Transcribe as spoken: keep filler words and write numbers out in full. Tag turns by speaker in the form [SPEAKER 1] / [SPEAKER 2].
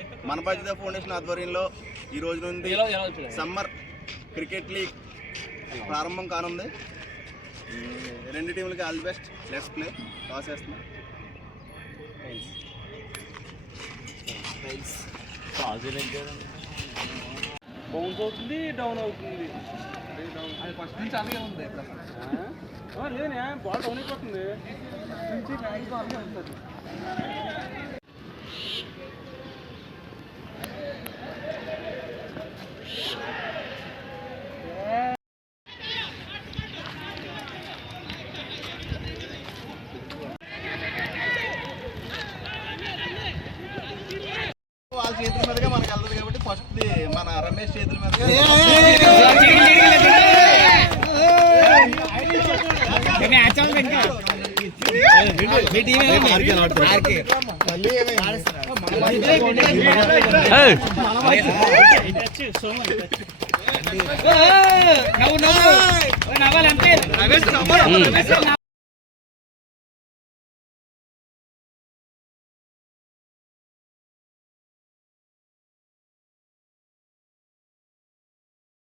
[SPEAKER 1] మన బాధ్యత ఫౌండేషన్ ఆధ్వర్యంలో ఈ రోజు నుండి సమ్మర్ క్రికెట్ లీగ్ ప్రారంభం కానుంది. రెండు టీంలకి all the best. Let's play. Toss వేస్తున్నాం.
[SPEAKER 2] బౌన్స్ అవుతుంది, డౌన్ అవుతుంది.
[SPEAKER 1] అది ఫస్ట్ నుంచి అలాగే ఉంది.
[SPEAKER 2] లేదే బాల్ డౌన్ అయిపోతుంది నుంచి మ్యాచ్ అలాగే ఉంటుంది.
[SPEAKER 1] వాళ్ళ చేతుల మీదుగా మనకు వెళ్తుంది కాబట్టి ఫస్ట్ మన రమేష్ చేతుల మీద
[SPEAKER 3] నవ్వు నవ్వు నవ్వాలంటే